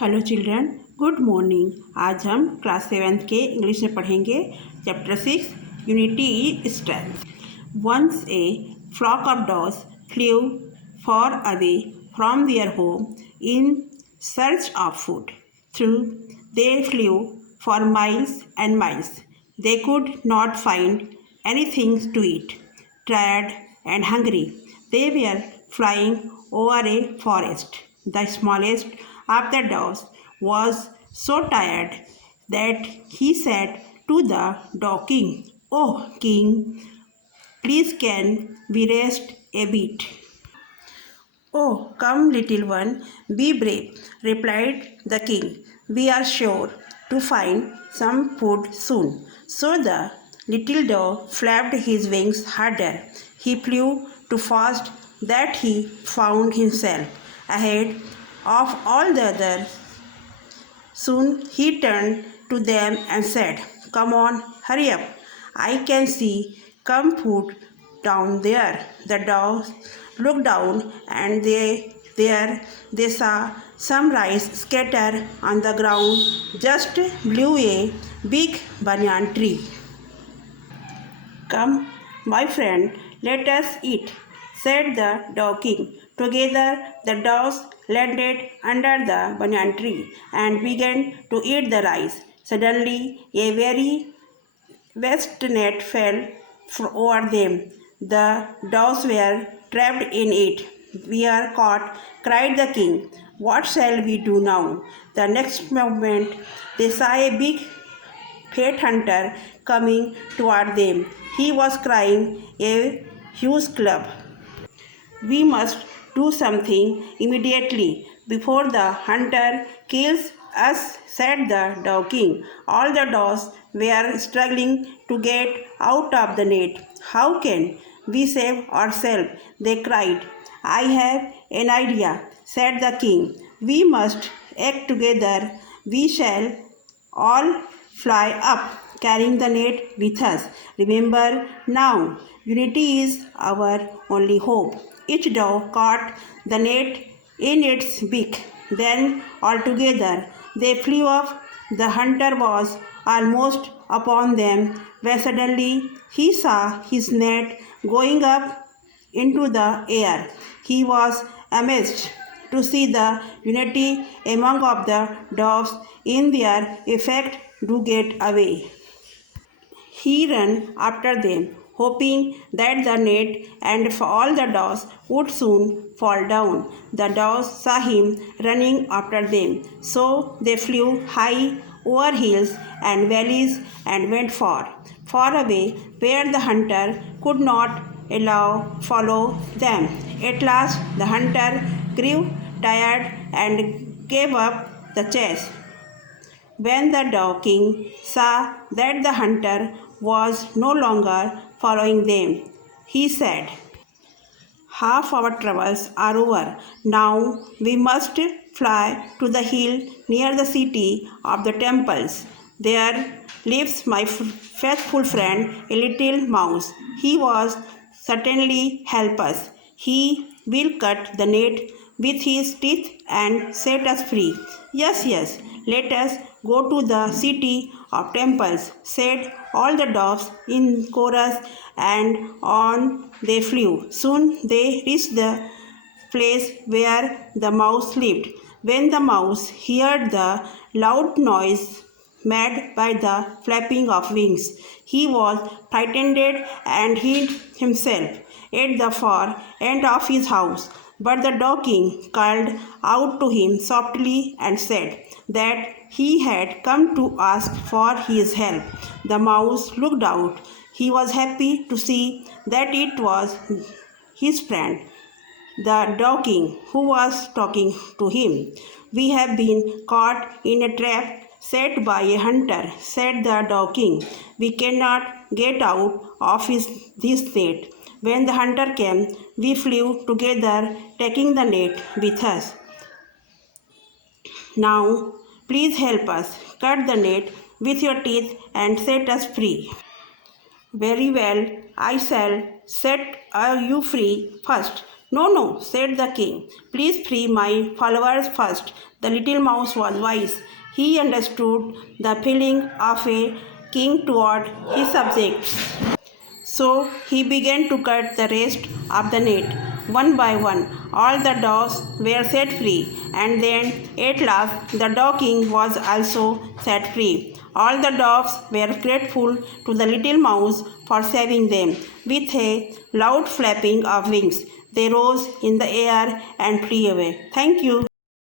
Hello children, good morning. आज हम class 7 के इंग्लिश में पढ़ेंगे chapter 6 unity is strength. Once a flock of dogs flew far away from their home in search of food. Through they flew for miles and miles. They could not find anything to eat. Tired and hungry, they were flying over a forest. The smallest of the dogs was so tired that he said to the dog king, "Oh, king, please can we rest a bit?" "Oh, come, little one, be brave," replied the king. "We are sure to find some food soon." So the little dog flapped his wings harder. He flew too fast that he found himself ahead of all the others. Soon he turned to them and said, "Come on, hurry up. I can see some food down there." The dogs looked down and there they saw some rice scattered on the ground just below a big banyan tree. "Come, my friend, let us eat," said the dog king. Together the dogs landed under the banyan tree and began to eat the rice. Suddenly a very vast net fell over them. The dogs were trapped in it. "We are caught," cried the king. "What shall we do now?" The next moment they saw a big fat hunter coming toward them. He was carrying a huge club. "We must do something immediately before the hunter kills us," said the dog king. All the dogs were struggling to get out of the net. "How can we save ourselves?" they cried. "I have an idea," said the king. "We must act together. We shall all fly up, carrying the net with us. Remember now, unity is our only hope." Each dog caught the net in its beak. Then all together they flew off. The hunter was almost upon them when suddenly he saw his net going up into the air. He was amazed to see the unity among of the dogs in their effort to get away. He ran after them, hoping that the net and all the dogs would soon fall down. The dogs saw him running after them, so they flew high over hills and valleys and went far, far away where the hunter could not follow them. At last the hunter grew tired and gave up the chase. When the dog king saw that the hunter was no longer following them, he said, "Half our troubles are over. Now we must fly to the hill near the city of the temples. There lives my faithful friend, a little mouse. He will certainly help us. He will cut the net with his teeth and set us free." "Yes, yes, let us go to the city of temples," said all the dogs in chorus, and on they flew. Soon they reached the place where the mouse lived. When the mouse heard the loud noise made by the flapping of wings, he was frightened and hid himself at the far end of his house. But the dog king called out to him softly and said that he had come to ask for his help. The mouse looked out. He was happy to see that it was his friend, the dog king, who was talking to him. "We have been caught in a trap set by a hunter," said the dog king. "We cannot get out of this net. When the hunter came, we flew together, taking the net with us. Now, please help us cut the net with your teeth and set us free." "Very well, I shall set you free first," No, no, said the king. Please free my followers first. The little mouse was wise. He understood the feeling of a king toward his subjects. So he began to cut the rest of the net. One by one, all the dogs were set free, and then at last the dog king was also set free. All the dogs were grateful to the little mouse for saving them. With a loud flapping of wings, they rose in the air and flew away. Thank you.